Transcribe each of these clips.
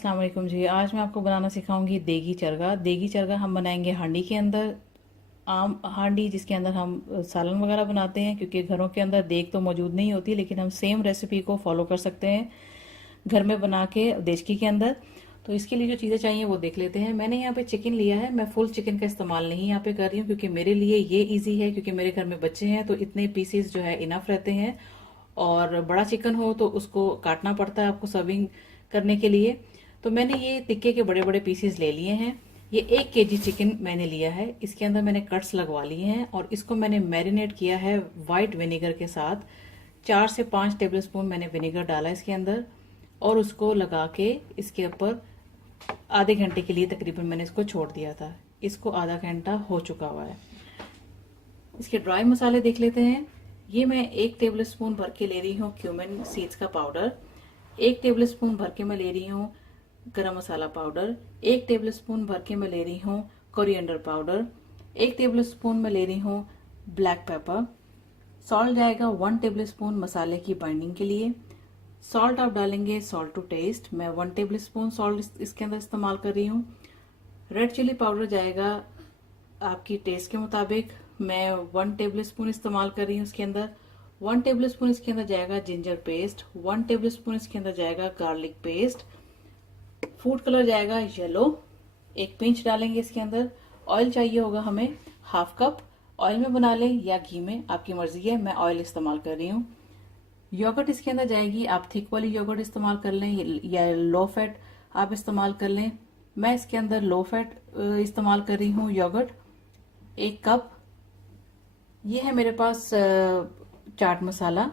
अस्सलाम वालेकुम जी। आज मैं आपको बनाना सिखाऊंगी देगी चरगा। देगी चरगा हम बनाएंगे हांडी के अंदर। आम हांडी जिसके अंदर हम सालन वगैरह बनाते हैं, क्योंकि घरों के अंदर देग तो मौजूद नहीं होती, लेकिन हम सेम रेसिपी को फॉलो कर सकते हैं घर में बना के देचकी के अंदर। तो इसके लिए जो चीज़ें चाहिए वो देख लेते हैं। मैंने यहाँ पे चिकन लिया है। मैं फुल चिकन का इस्तेमाल नहीं यहाँ पे कर रही हूँ, क्योंकि मेरे लिए ये इजी है, क्योंकि मेरे घर में बच्चे हैं तो इतने पीसेस जो है इनफ रहते हैं। और बड़ा चिकन हो तो उसको काटना पड़ता है आपको सर्विंग करने के लिए। तो मैंने ये टिक्के के बड़े बड़े पीसेस ले लिए हैं। ये 1 kg चिकन मैंने लिया है। इसके अंदर मैंने कट्स लगवा लिए हैं और इसको मैंने मैरिनेट किया है वाइट विनेगर के साथ। 4 से 5 टेबलस्पून मैंने विनेगर डाला इसके अंदर और उसको लगा के इसके ऊपर आधे घंटे के लिए तकरीबन मैंने इसको छोड़ दिया था। इसको आधा घंटा हो चुका हुआ है। इसके ड्राई मसाले देख लेते हैं। ये मैं 1 टेबलस्पून भर के ले रही हूँ क्यूमिन सीड्स का पाउडर। 1 टेबलस्पून भर के मैं ले रही हूँ गरम मसाला पाउडर। 1 टेबलस्पून भर के मैं ले रही हूँ कोरिएंडर पाउडर। 1 टेबलस्पून मैं ले रही हूँ ब्लैक पेपर। सॉल्ट जाएगा 1 टेबलस्पून मसाले की बाइंडिंग के लिए। सॉल्ट आप डालेंगे सॉल्ट टू टेस्ट। मैं 1 टेबलस्पून सॉल्ट इसके अंदर इस्तेमाल कर रही हूँ। रेड चिली पाउडर जाएगा आपकी टेस्ट के मुताबिक। मैं 1 टेबलस्पून इस्तेमाल कर रही हूँ इसके अंदर। 1 टेबलस्पून इसके अंदर जाएगा जिंजर पेस्ट। 1 टेबलस्पून इसके अंदर जाएगा गार्लिक पेस्ट। फूड कलर जाएगा येलो, 1 पिंच डालेंगे इसके अंदर। ऑयल चाहिए होगा हमें ½ कप। ऑयल में बना लें या घी में, आपकी मर्जी है। मैं ऑयल इस्तेमाल कर रही हूँ। योगर्ट इसके अंदर जाएगी, आप थिक वाली योगर्ट इस्तेमाल कर लें या लो फैट आप इस्तेमाल कर लें। मैं इसके अंदर लो फैट इस्तेमाल कर रही हूँ योगर्ट। 1 कप। ये है मेरे पास चाट मसाला।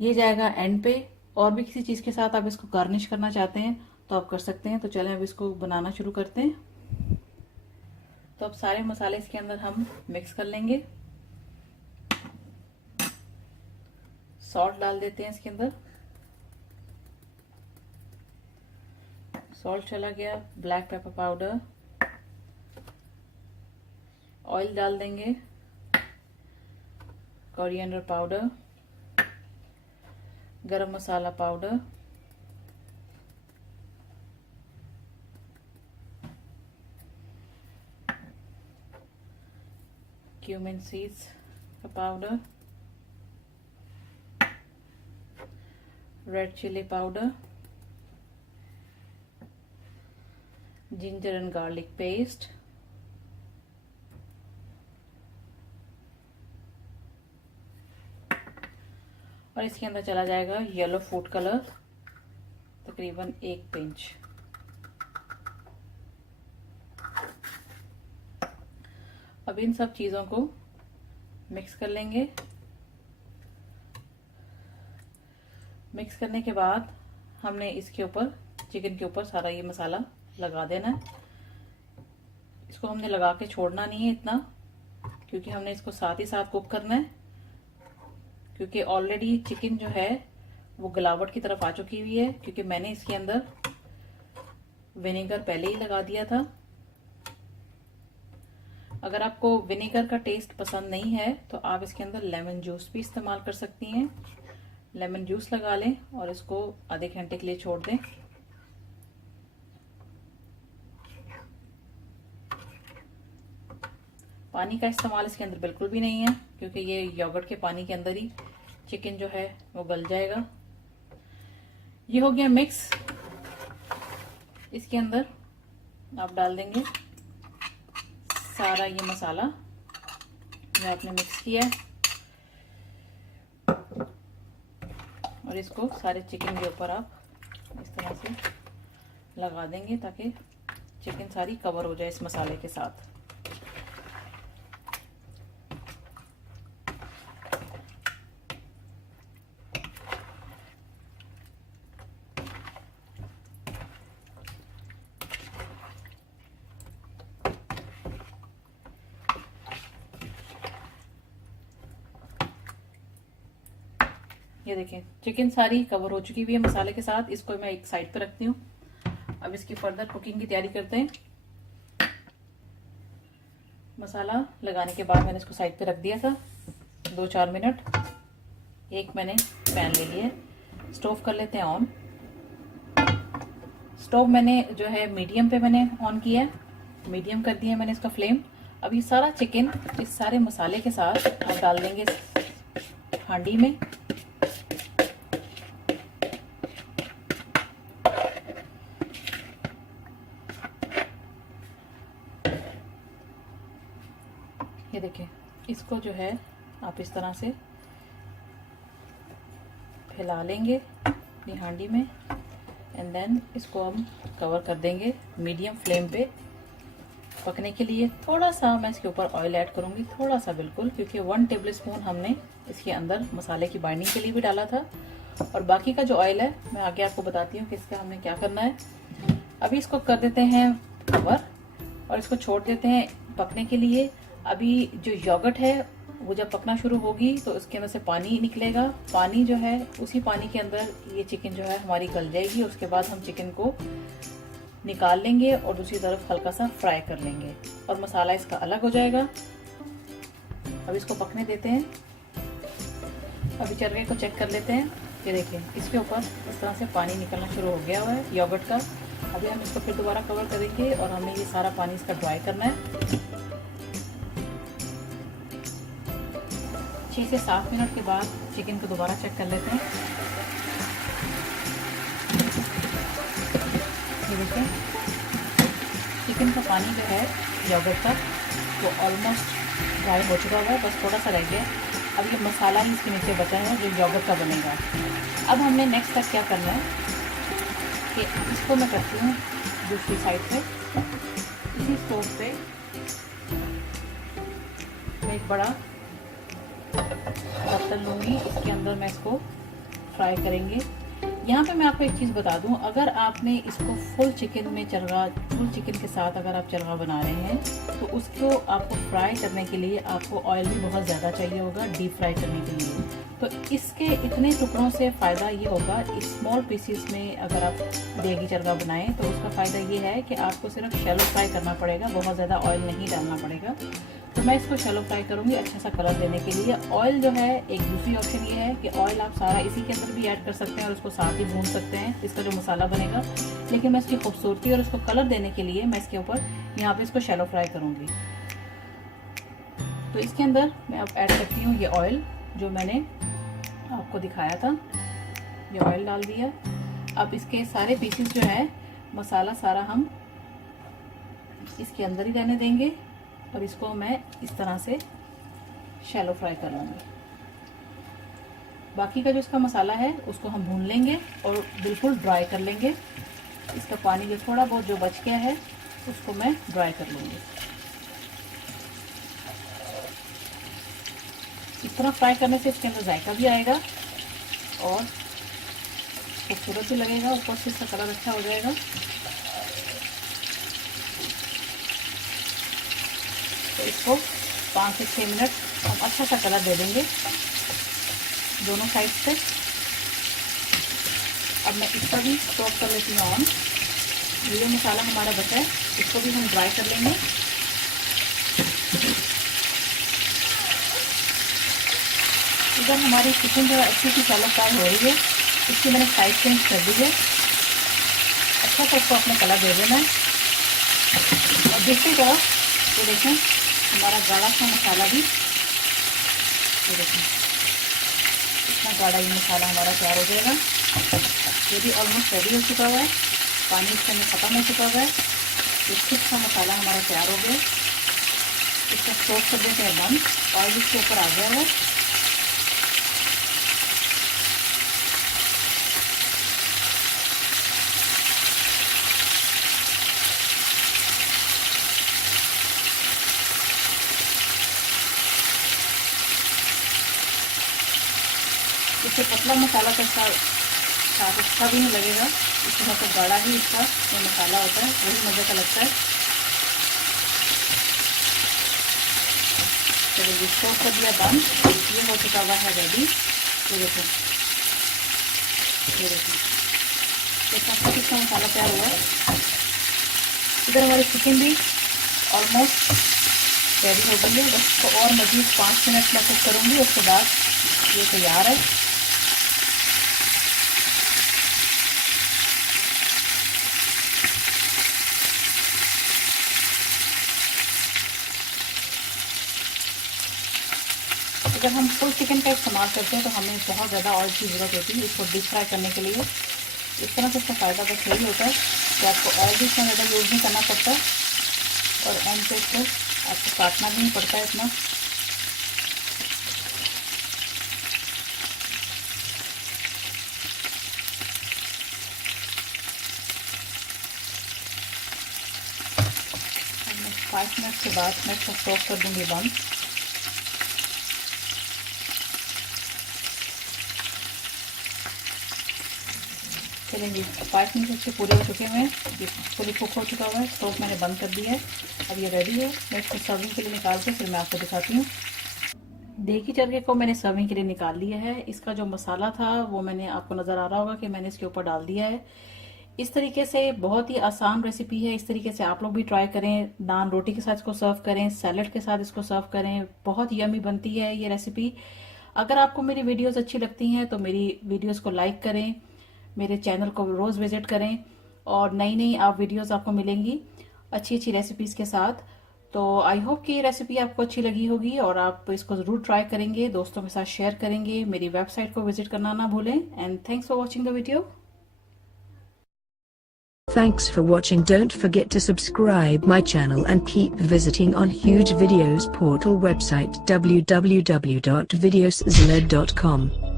ये जाएगा एंड पे। और भी किसी चीज के साथ आप इसको गार्निश करना चाहते हैं तो आप कर सकते हैं। तो चलें अब इसको बनाना शुरू करते हैं। तो अब सारे मसाले इसके अंदर हम मिक्स कर लेंगे। सॉल्ट डाल देते हैं इसके अंदर। सॉल्ट चला गया। Black pepper powder. ऑयल डाल देंगे। Coriander powder, garam masala powder, cumin seeds का powder, red chili powder, ginger and garlic paste, और इसके अंदर चला जाएगा येलो फूड कलर तकरीबन 1 पिंच। अब इन सब चीजों को मिक्स कर लेंगे। मिक्स करने के बाद हमने इसके ऊपर चिकन के ऊपर सारा ये मसाला लगा देना है। इसको हमने लगा के छोड़ना नहीं है इतना, क्योंकि हमने इसको साथ ही साथ कुक करना है। क्योंकि ऑलरेडी चिकन जो है वो गलावट की तरफ आ चुकी हुई है, क्योंकि मैंने इसके अंदर विनेगर पहले ही लगा दिया था। अगर आपको विनेगर का टेस्ट पसंद नहीं है तो आप इसके अंदर लेमन जूस भी इस्तेमाल कर सकती हैं। लेमन जूस लगा लें और इसको आधे घंटे के लिए छोड़ दें। पानी का इस्तेमाल इसके अंदर बिल्कुल भी नहीं है, क्योंकि ये योगर्ट के पानी के अंदर ही चिकन जो है वो गल जाएगा। ये हो गया मिक्स। इसके अंदर आप डाल देंगे सारा ये मसाला जो आपने मिक्स किया है और इसको सारे चिकन के ऊपर आप इस तरह से लगा देंगे ताकि चिकन सारी कवर हो जाए इस मसाले के साथ। ये देखें चिकन सारी कवर हो चुकी हुई है मसाले के साथ। इसको मैं एक साइड पे रखती हूँ। अब इसकी फर्दर कुकिंग की तैयारी करते हैं। मसाला लगाने के बाद मैंने इसको साइड पे रख दिया था 2-4 मिनट। एक मैंने पैन ले लिया है। स्टोव कर लेते हैं ऑन। स्टोव मैंने जो है मीडियम पे मैंने ऑन किया है, मीडियम कर दिया मैंने इसका फ्लेम। अब ये सारा चिकन इस सारे मसाले के साथ आप डाल देंगे हांडी में। ये देखिए, इसको जो है आप इस तरह से फैला लेंगे अपनी हांडी में एंड देन इसको हम कवर कर देंगे मीडियम फ्लेम पे पकने के लिए। थोड़ा सा मैं इसके ऊपर ऑयल ऐड करूंगी, थोड़ा सा बिल्कुल, क्योंकि 1 टेबलस्पून हमने इसके अंदर मसाले की बाइंडिंग के लिए भी डाला था। और बाकी का जो ऑयल है मैं आगे आपको बताती हूँ कि इसका हमने क्या करना है। अभी इसको कर देते हैं कवर और इसको छोड़ देते हैं पकने के लिए। अभी जो योगर्ट है वो जब पकना शुरू होगी तो उसके अंदर से पानी निकलेगा। पानी जो है, उसी पानी के अंदर ये चिकन जो है हमारी गल जाएगी। उसके बाद हम चिकन को निकाल लेंगे और दूसरी तरफ हल्का सा फ्राई कर लेंगे और मसाला इसका अलग हो जाएगा। अब इसको पकने देते हैं। अभी चरखे को चेक कर लेते हैं। ये देखिए, इसके ऊपर इस तरह से पानी निकलना शुरू हो गया हुआ है योगर्ट का। अभी हम इसको फिर दोबारा कवर करेंगे और हमें ये सारा पानी इसका ड्राई करना है। 6 से 7 मिनट के बाद चिकन को दोबारा चेक कर लेते हैं। ये देखिए, चिकन का पानी जो है योगर्ट का वो ऑलमोस्ट ड्राई हो चुका हुआ है, बस थोड़ा सा रह गया। अब ये मसाला ही इसके नीचे बचा है जो योगर्ट का बनेगा। अब हमने नेक्स्ट स्टेप क्या करना है कि इसको मैं करती हूँ दूसरी साइड पे। इसी स्टोव पे मैं एक बड़ा बर्तन लूँगी, इसके अंदर मैं इसको फ्राई करेंगे। यहाँ पे मैं आपको एक चीज़ बता दूँ, अगर आपने इसको फुल चिकन के साथ अगर आप चरगा बना रहे हैं तो उसको आपको फ्राई करने के लिए आपको ऑयल भी बहुत ज़्यादा चाहिए होगा डीप फ्राई करने के लिए। तो इसके इतने टुकड़ों से फ़ायदा ये होगा, स्मॉल पीसीस में अगर आप देगी चरगा बनाएं तो उसका फ़ायदा ये है कि आपको सिर्फ शैलो फ्राई करना पड़ेगा, बहुत ज़्यादा ऑयल नहीं डालना पड़ेगा। तो मैं इसको शैलो फ्राई करूँगी अच्छा सा कलर देने के लिए। ऑयल जो है, एक दूसरी ऑप्शन ये है कि ऑयल आप सारा इसी के अंदर भी ऐड कर सकते हैं और उसको साथ ही भून सकते हैं, इसका जो मसाला बनेगा। लेकिन मैं इसकी खूबसूरती और इसको कलर देने के लिए मैं इसके ऊपर यहाँ पे इसको शैलो फ्राई करूँगी। तो इसके अंदर मैं अब ऐड करती हूँ ये ऑयल जो मैंने आपको दिखाया था, ये ऑयल डाल दिया। अब इसके सारे पीसेस जो है मसाला सारा हम इसके अंदर ही रहने देंगे और इसको मैं इस तरह से शैलो फ्राई कर लूँगी। बाकी का जो इसका मसाला है उसको हम भून लेंगे और बिल्कुल ड्राई कर लेंगे। इसका पानी जो थोड़ा बहुत जो बच गया है उसको मैं ड्राई कर लूँगी। इस तरह फ्राई करने से इसके अंदर जायका भी आएगा और खूबसूरत भी लगेगा, ऊपर से इसका कलर अच्छा हो जाएगा। तो इसको 5 से 6 मिनट हम अच्छा सा कलर दे देंगे दोनों साइड से। अब मैं इसका भी स्टॉप कर लेती हूँ ऑन। ये जो मसाला हमारा बचा है इसको भी हम ड्राई कर लेंगे। इधर हमारी चिकन जो है अच्छी सी शैलो फ्राई हो रही है, इसकी मैंने साइड चेंज कर दी है। अच्छा सा इसको अपने कलर दे देना है और दूसरी तरफ ये देखें हमारा गाढ़ा सा मसाला भी, ये देखें इतना गाढ़ा ये मसाला हमारा तैयार हो जाएगा। ये भी ऑलमोस्ट रेडी हो चुका हुआ है, पानी इसके अंदर ख़त्म हो चुका हुआ है। ये ठीक सा मसाला हमारा तैयार हो गया। इसका स्टोव कर देते हैं बंद, ऑयल इसके ऊपर आ गया है। इससे पतला मसाला का साथ अच्छा भी नहीं लगेगा, इसमें मतलब गाढ़ा ही इसका जो मसाला होता है वही मज़े का लगता है। चलिए ये स्टोव कर दिया बंद, ये हो चुका हुआ है रेडी। ये देखें, ये देखें कितना अच्छा मसाला तैयार हुआ है। इधर हमारी चिकन भी ऑलमोस्ट रेडी हो गई है, बस इसको और मज़ीद 5 मिनट मैं कुक करूँगी, उसके बाद ये तैयार है। अगर हम फुल चिकन का इस्तेमाल करते हैं तो हमें बहुत ज़्यादा ऑयल की ज़रूरत होती है इसको डीप फ्राई करने के लिए। इस तरह से इसका फ़ायदा बस यही होता है कि आपको ऑयल भी इतना ज़्यादा यूज़ नहीं करना पड़ता और एंड पे इसको आपको काटना भी नहीं पड़ता है इतना। मैं 5 मिनट के बाद मैं इसको स्टॉप कर दूँगी बंद। चलिए 5 मिनट अच्छे पूरे हो चुके हैं, ये फुली कुक हो चुका हुआ है, स्टोव मैंने बंद कर दिया है। अब ये रेडी है। मैं इसको सर्विंग के लिए निकाल के फिर मैं आपको दिखाती हूँ। देगी चरगे को मैंने सर्विंग के लिए निकाल लिया है। इसका जो मसाला था वो मैंने आपको नज़र आ रहा होगा कि मैंने इसके ऊपर डाल दिया है। इस तरीके से बहुत ही आसान रेसिपी है। इस तरीके से आप लोग भी ट्राई करें, नान रोटी के साथ इसको सर्व करें, सैलड के साथ इसको सर्व करें, बहुत यमी बनती है ये रेसिपी। अगर आपको मेरी वीडियोस अच्छी लगती हैं तो मेरी वीडियोस को लाइक करें, मेरे चैनल को रोज़ विजिट करें और नई नई आप वीडियोस आपको मिलेंगी अच्छी अच्छी रेसिपीज़ के साथ। तो आई होप कि ये रेसिपी आपको अच्छी लगी होगी और आप इसको ज़रूर ट्राई करेंगे, दोस्तों के साथ शेयर करेंगे। मेरी वेबसाइट को विजिट करना ना भूलें। And thanks for watching the video. Thanks for watching. Don't forget to subscribe my channel and keep visiting on Huge Videos portal website www.videosled.com.